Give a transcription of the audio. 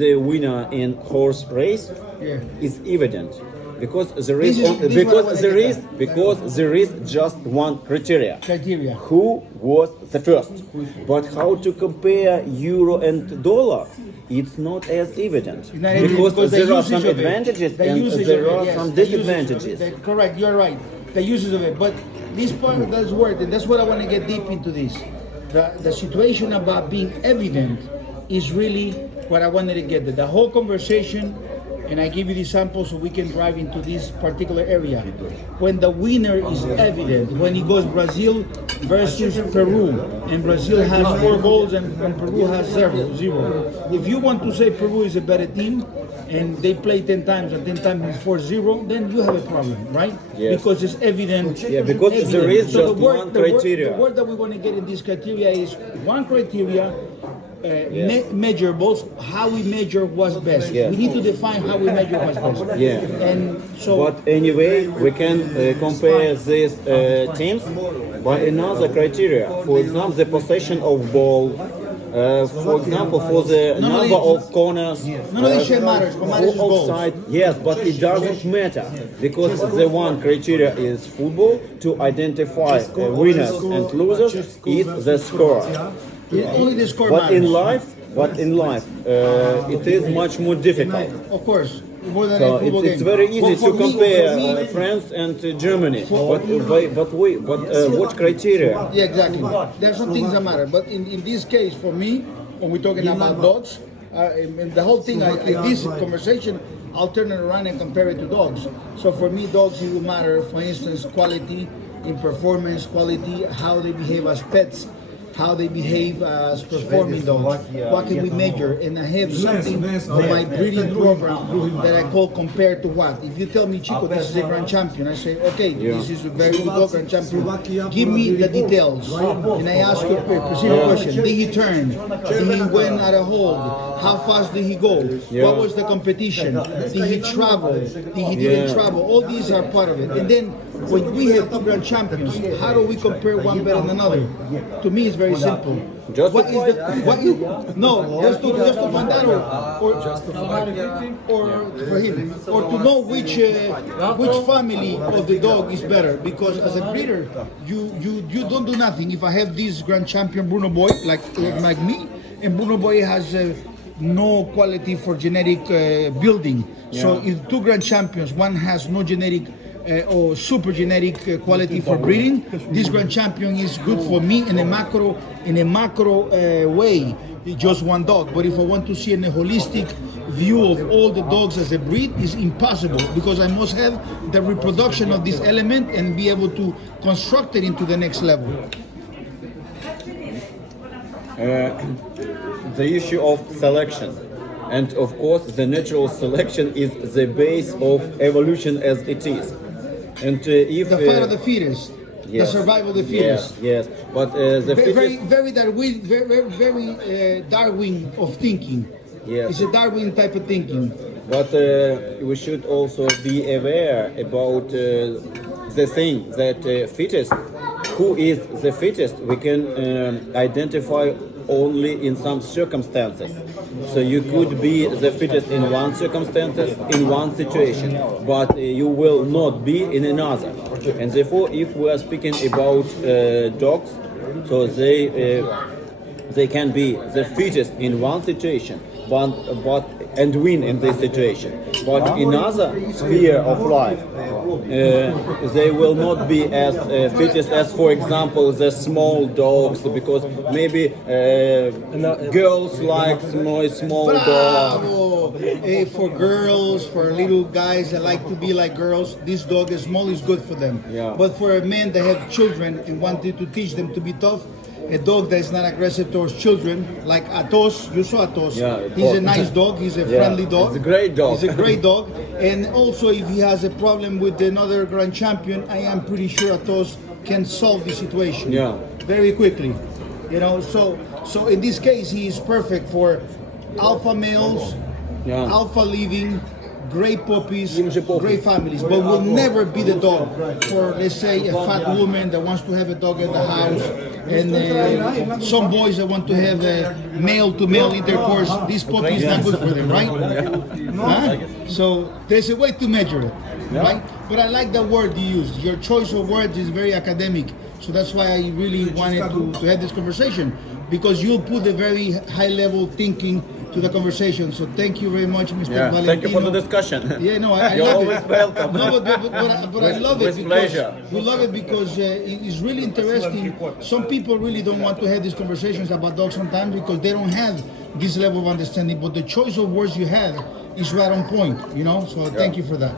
The winner in horse race is evident because there is there is just one criteria. Who was the first? But how to compare euro and dollar? It's not as evident because there are some advantages and there are some disadvantages. Correct, you're right. The uses of it, but this part does work, and that's what I want to get deep into this. The situation about being evident is really what I wanted to get. The whole conversation, and I give you the sample so we can drive into this particular area. When the winner is evident, when it goes Brazil versus Peru, and Brazil has 4 goals and Peru has 0. If you want to say Peru is a better team, and they play 10 times and 10 times is 4-0, then you have a problem, right? Yes. Because it's evident. Yeah, because evident. there is so just one criteria. The word that we want to get in this criteria is one criteria, measurables, how we measure what's best. Yes. We need to define how we measure what's best. Yeah. And so, but anyway, we can compare these teams by another criteria. For example, the possession of ball. For example, for the number of corners, none of this shit matters. What matters is goals. offside. Yes, but it doesn't matter because the one criteria is football. To identify winners and losers is the score. Only the score But matters. in life, it is much more difficult. Of course. More than So a football it's game. very easy But for to me- compare for me- France and Germany. But what criteria? Yeah, exactly. There are some things that matter, but in this case, for me, when we're talking about dogs, and the whole thing, this conversation, I'll turn it around and compare it to dogs. So for me, dogs, it will matter, for instance, quality in performance, quality, how they behave as pets, how they behave as performing dogs. What can we measure? And I have something on my breeding program that I call compare to what. If you tell me, Chico, this is a grand champion, I say, okay, this is a very good dog, grand champion. Give me the details. And I ask you a specific question. Did he turn? Did he win at a hold? How fast did he go? What was the competition? Did he travel? Did he didn't travel? All these are part of it. And then when we have two grand champions, how do we compare one better than another? To me, it's very simple. Just What is to find out or for him, or to know which family of the dog is better. Because as a breeder, you don't do nothing. If I have this grand champion Bruno Boy like me, and Bruno Boy has no quality for genetic building. So if two grand champions, one has no genetic or super genetic quality for breeding, this grand champion is good for me in a macro way, just one dog. But if I want to see a holistic view of all the dogs as a breed, is impossible, because I must have the reproduction of this element and be able to construct it into the next level. The issue of selection. And of course, the natural selection is the base of evolution as it is. And if The fight of the fittest, the survival of the fittest. Yes. But the Very Darwin of thinking. Yes. It's a Darwin type of thinking. But we should also be aware about the thing that fittest. Who is the fittest? We can identify only in some circumstances. So you could be the fittest in one circumstances, in one situation, but you will not be in another. And therefore, if we are speaking about dogs, so they can be the fittest in one situation, but and win in this situation. But in other sphere of life, they will not be as fittest as, for example, the small dogs, because maybe girls like small dogs. For girls, for little guys that like to be like girls, this dog is small is good for them. Yeah. But for a man that have children and wanted to teach them to be tough, a dog that is not aggressive towards children, like Athos, you saw Athos. Yeah, he's a nice dog, he's a friendly dog. He's a great dog. He's a great dog. And also, if he has a problem with another grand champion, I am pretty sure Athos can solve the situation very quickly. You know, so in this case, he is perfect for alpha males, alpha living, great puppies, Im, że puppies. great families, but will never be the dog for, let's say, a fat woman that wants to have a dog at the house, and some boys that want to have a male-to-male intercourse. This puppy is not good for them, right? Huh? So there's a way to measure it, right? But I like the word you use. Your choice of words is very academic, so that's why I really wanted to have this conversation, because you'll put a very high-level thinking to the conversation. So thank you very much, Mr. Yeah, Valentino. thank you for the discussion. Yeah, no, I You're love always it. welcome. No, but I love it with because pleasure. we love it because it is really interesting. Some people really don't want to have these conversations about dogs sometimes because they don't have this level of understanding. But the choice of words you had is right on point, you know. So thank you for that.